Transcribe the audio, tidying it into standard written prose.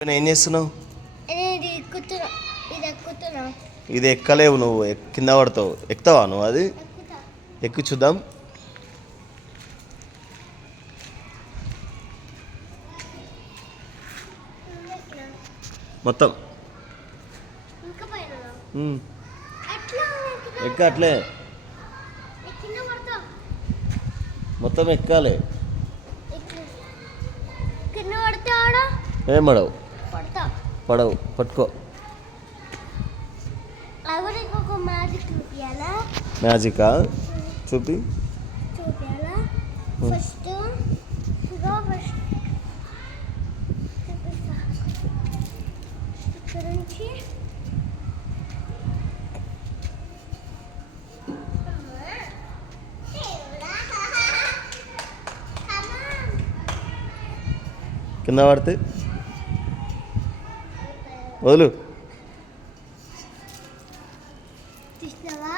ఏం చేస్తున్నావు? ఇది ఎక్కుతున్నా ఇది ఎక్కుతున్నా ఇది ఎక్కలేవు నువ్వు, కింద పడతావు. ఎక్కుతావా నువ్వు? అది ఎక్కుతా ఎక్కి చూద్దాం. ఎక్కినా. మొత్తం ఇంకా పైన ఉమ్. ఎట్లా ఎక్కుతా? ఎక్క అట్లే కింద పడతా మొత్తం ఎక్కాలి. కింద పడితే ఆడ ఏం పడవు, పడతా పడవు. పట్టుకో. అవి ఒక మ్యాజిక్ చూపించాలా? మ్యాజికా? చూపి. చూపించాలా? ఫస్ట్ ఇగో ఫస్ట్ చూపిస్తా. ఇక్కడ నుంచి కింద పడితే వదులు. తీసినావా?